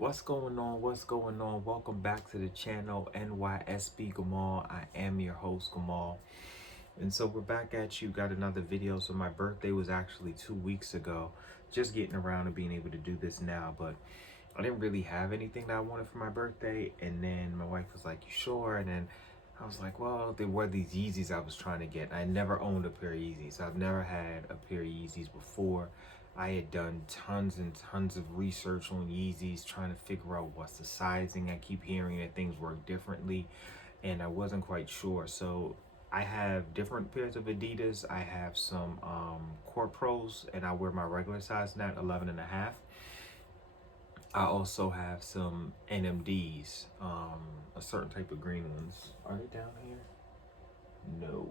What's going on? What's going on? Welcome back to the channel NYSB Gamal. I am your host Gamal. And so we're back at you. Got another video. So my birthday was actually 2 weeks ago. Just getting around to being able to do this now, but I didn't really have anything that I wanted for my birthday. And then my wife was like, "You sure?" And then I was like, "Well, there were these Yeezys I was trying to get. I never owned a pair of Yeezys. I've never had a pair of Yeezys before. I had done tons and tons of research on Yeezys, trying to figure out what's the sizing. I keep hearing that things work differently, and I wasn't quite sure. So I have different pairs of Adidas. I have some Core Pros, and I wear my regular size now, 11 and a half. I also have some NMDs, a certain type of green ones. Are they down here? No.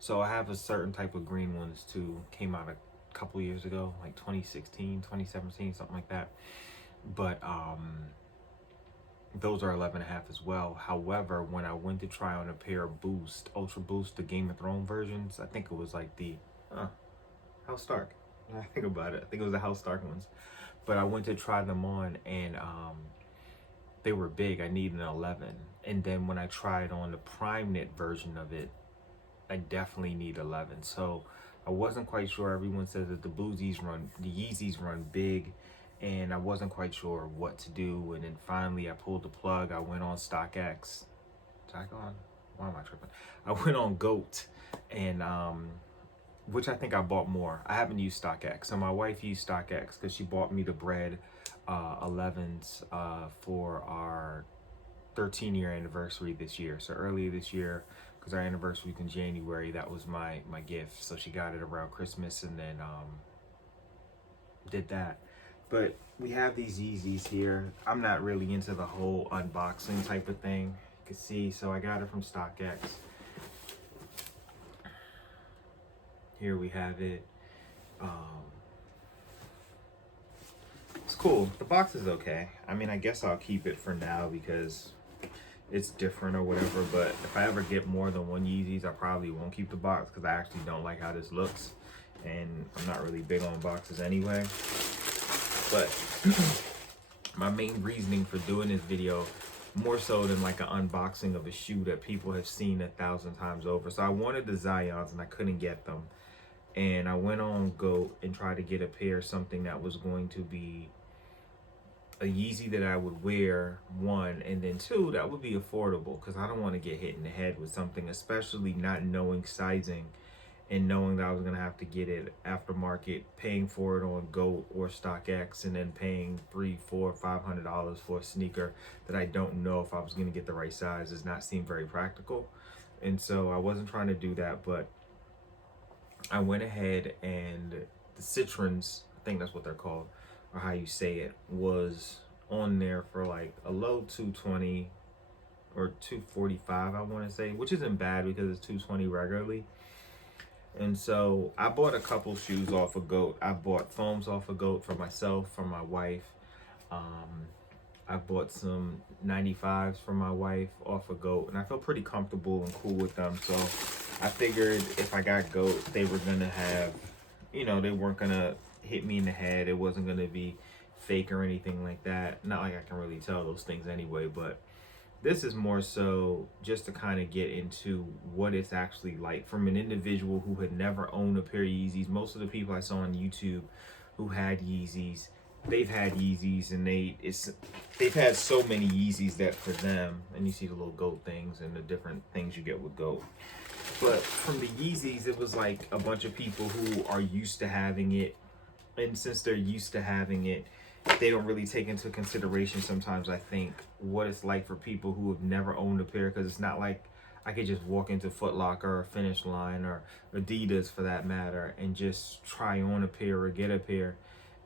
So I have a certain type of green ones too. Came out a couple years ago, like 2016, 2017, something like that. But those are 11 and a half as well. However, when I went to try on a pair of Boost, Ultra Boost, the Game of Thrones versions, I think it was like the House Stark. I think about it. I think it was the House Stark ones. But I went to try them on, and they were big. I needed an 11. And then when I tried on the Prime Knit version of it, I definitely need 11. So I wasn't quite sure. Everyone says that the Yeezys run big, and I wasn't quite sure what to do. And then finally I pulled the plug. I went on StockX. Why am I tripping? I went on GOAT, and which I think I bought more. I haven't used StockX. So my wife used StockX because she bought me the bread 11s for our 13-year anniversary this year. So earlier this year, because our anniversary was in January, that was my gift. So she got it around Christmas, and then did that. But we have these Yeezys here. I'm not really into the whole unboxing type of thing. You can see, so I got it from StockX. Here we have it. It's cool. The box is okay. I mean, I guess I'll keep it for now because it's different or whatever. But if I ever get more than one Yeezys, I probably won't keep the box because I actually don't like how this looks. And I'm not really big on boxes anyway. But my main reasoning for doing this video, more so than like an unboxing of a shoe that people have seen 1,000 times over. So I wanted the Zions and I couldn't get them. And I went on GOAT and tried to get a pair, something that was going to be a Yeezy that I would wear, one, and then two, that would be affordable, because I don't want to get hit in the head with something, especially not knowing sizing and knowing that I was going to have to get it aftermarket, paying for it on GOAT or StockX, and then paying $300, $400, $500 for a sneaker that I don't know if I was going to get the right size does not seem very practical. And so I wasn't trying to do that, but I went ahead and the Citrins, I think that's what they're called, or how you say it, was on there for like a low 220 or 245, I want to say, which isn't bad because it's 220 regularly. And so I bought a couple shoes off of GOAT. I bought foams off of GOAT for myself, for my wife. I bought some 95s for my wife off of GOAT, and I feel pretty comfortable and cool with them. So I figured if I got GOAT, they were gonna have, they weren't gonna hit me in the head. It wasn't gonna be fake or anything like that. Not like I can really tell those things anyway, but this is more so just to kind of get into what it's actually like from an individual who had never owned a pair of Yeezys. Most of the people I saw on YouTube who had Yeezys, they've had Yeezys, and they've had so many Yeezys that for them, and you see the little GOAT things and the different things you get with GOAT. But from the Yeezys, it was like a bunch of people who are used to having it, and since they're used to having it, they don't really take into consideration sometimes, I think, what it's like for people who have never owned a pair, because it's not like I could just walk into Foot Locker or Finish Line or Adidas for that matter and just try on a pair or get a pair.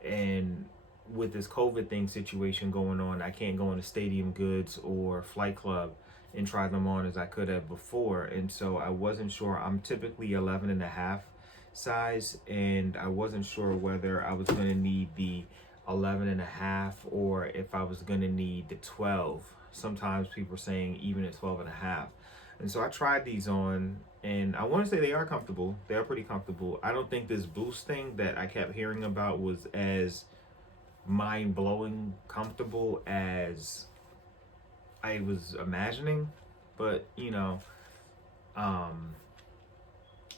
And with this COVID thing situation going on, I can't go into Stadium Goods or Flight Club and try them on as I could have before. And so I wasn't sure. I'm typically 11 and a half size, and I wasn't sure whether I was going to need the 11 and a half or if I was going to need the 12. Sometimes people are saying even at 12 and a half. And so I tried these on, and I want to say they are comfortable. They are pretty comfortable. I don't think this Boost thing that I kept hearing about was as mind-blowing comfortable as I was imagining. But you know, um,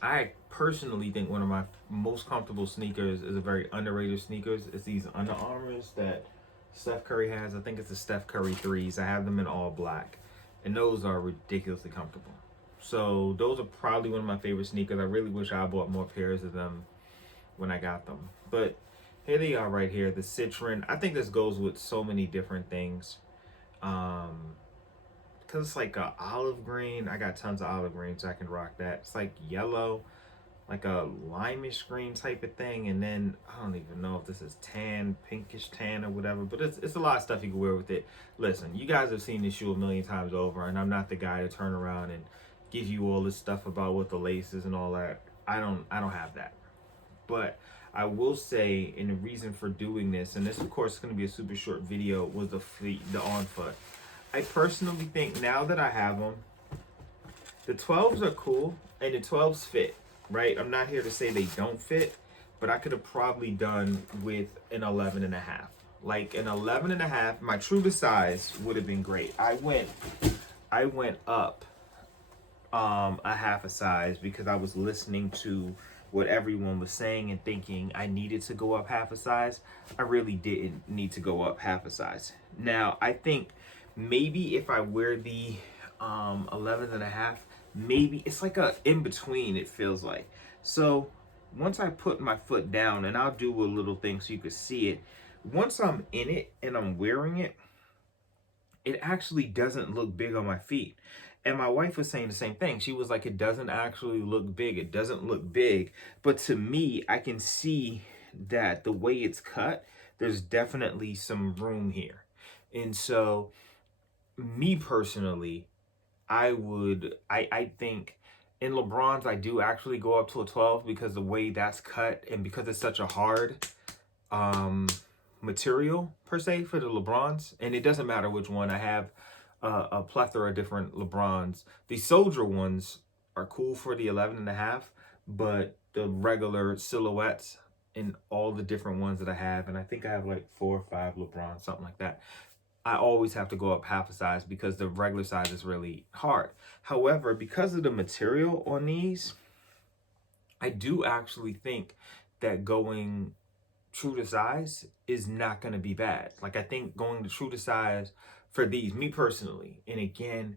I personally think one of my most comfortable sneakers is a very underrated sneakers. It's these Under Armours that Steph Curry has. I think it's the Steph Curry threes. I have them in all black, and those are ridiculously comfortable. So those are probably one of my favorite sneakers. I really wish I bought more pairs of them when I got them. But here they are right here, the Citrin. I think this goes with so many different things. Um, Cause it's like a olive green. I got tons of olive green, so I can rock that. It's like yellow, like a limeish green type of thing, and then I don't even know if this is tan, pinkish tan or whatever, but it's a lot of stuff you can wear with it. Listen, you guys have seen this shoe a million times over, and I'm not the guy to turn around and give you all this stuff about what the laces and all that. I don't have that. But I will say, and the reason for doing this, and this of course is going to be a super short video, was the feet, the on foot. I personally think now that I have them, the 12s are cool and the 12s fit, right? I'm not here to say they don't fit, but I could have probably done with an 11 and a half. Like an 11 and a half, my true to size would have been great. I went up a half a size because I was listening to what everyone was saying and thinking I needed to go up half a size. I really didn't need to go up half a size. Now, I think maybe if I wear the 11 and a half, maybe it's like a in between, it feels like. So once I put my foot down, and I'll do a little thing so you can see it, once I'm in it and I'm wearing it, it actually doesn't look big on my feet. And my wife was saying the same thing. She was like, it doesn't actually look big. It doesn't look big. But to me, I can see that the way it's cut, there's definitely some room here. And so, me personally, I think in LeBron's, I do actually go up to a 12 because the way that's cut and because it's such a hard material per se for the LeBrons, and it doesn't matter which one. I have a plethora of different LeBrons. The Soldier ones are cool for the 11 and a half, but the regular silhouettes in all the different ones that I have, and I think I have like 4 or 5 LeBrons, something like that, I always have to go up half a size because the regular size is really hard. However, because of the material on these, I do actually think that going true to size is not going to be bad. Like, I think going to true to size for these, me personally, and again,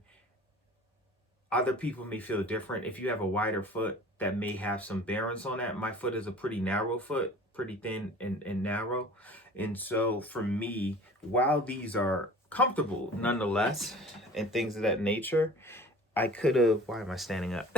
other people may feel different. If you have a wider foot, that may have some bearance on that. My foot is a pretty narrow foot, pretty thin and narrow. And so for me, while these are comfortable nonetheless and things of that nature, I could have, why am I standing up?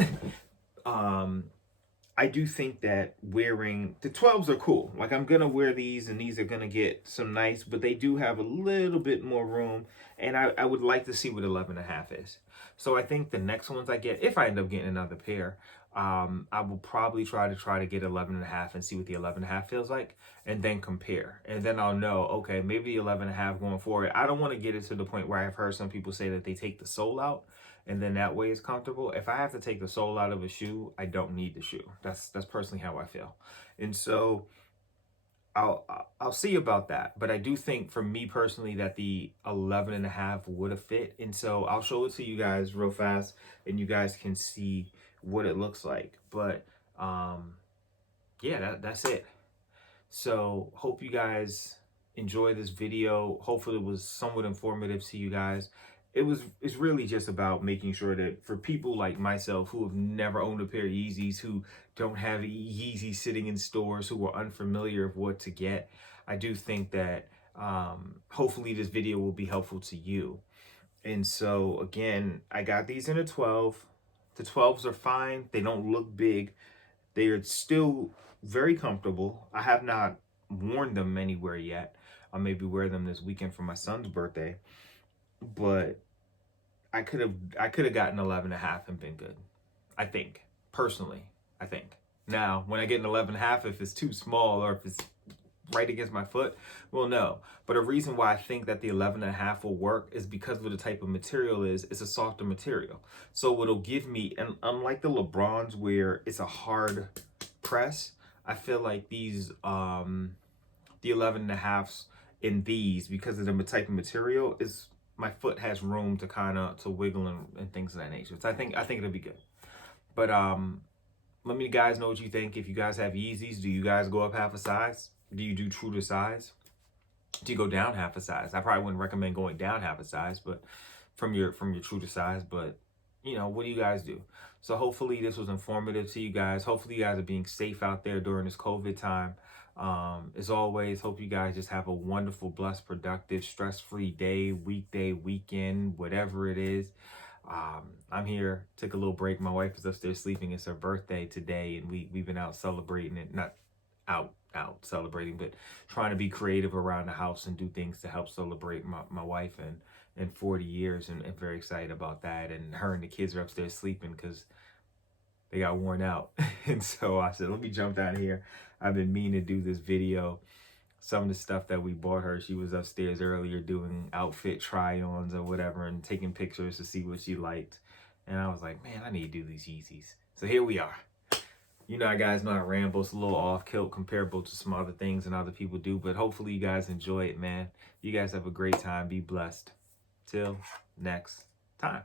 I do think that wearing the 12s are cool. Like, I'm gonna wear these and these are gonna get some nice, but they do have a little bit more room, and I would like to see what 11 and a half is. So I think the next ones I get, if I end up getting another pair, I will probably try to get 11 and a half and see what the 11 and a half feels like, and then compare. And then I'll know, okay, maybe the 11 and a half going forward. I don't want to get it to the point where I've heard some people say that they take the sole out and then that way it's comfortable. If I have to take the sole out of a shoe, I don't need the shoe. That's personally how I feel. And so I'll see about that. But I do think for me personally that the 11 and a half would have fit. And so I'll show it to you guys real fast and you guys can see what it looks like. But yeah, that's it. So hope you guys enjoy this video. Hopefully it was somewhat informative to you guys. It's really just about making sure that for people like myself who have never owned a pair of Yeezys, who don't have Yeezys sitting in stores, who are unfamiliar of what to get, I do think that hopefully this video will be helpful to you. And so again, I got these in a 12. The 12s are fine. They don't look big. They are still very comfortable. I have not worn them anywhere yet. I'll maybe wear them this weekend for my son's birthday. But I could have gotten 11 and a half and been good. I think. Personally, I think. Now, when I get an 11 and a half, if it's too small or if it's right against my foot, well, no. But a reason why I think that the 11 and a half will work is because of the type of material it's a softer material. So what'll give me, and unlike the LeBrons where it's a hard press, I feel like these, the 11 and a halves, in these, because of the type of material, is my foot has room to kind of to wiggle and things of that nature. So I think it'll be good. But let me guys know what you think. If you guys have Yeezys, do you guys go up half a size? Do you do true to size? Do you go down half a size? I probably wouldn't recommend going down half a size, but from your true to size. But you know, what do you guys do? So hopefully this was informative to you guys. Hopefully you guys are being safe out there during this COVID time. As always, hope you guys just have a wonderful, blessed, productive, stress-free day, weekday, weekend, whatever it is. I'm here, took a little break. My wife is upstairs sleeping. It's her birthday today, and we've been out celebrating it. Not out celebrating, but trying to be creative around the house and do things to help celebrate my wife and 40 years, and very excited about that. And her and the kids are upstairs sleeping because they got worn out. And so I said, let me jump down here. I've been meaning to do this video. Some of the stuff that we bought her, she was upstairs earlier doing outfit try-ons or whatever and taking pictures to see what she liked. And I was like, man, I need to do these Yeezys. So here we are. You know, guys know I ramble. It's a little off-kilt comparable to some other things and other people do. But hopefully you guys enjoy it, man. You guys have a great time. Be blessed. Till next time.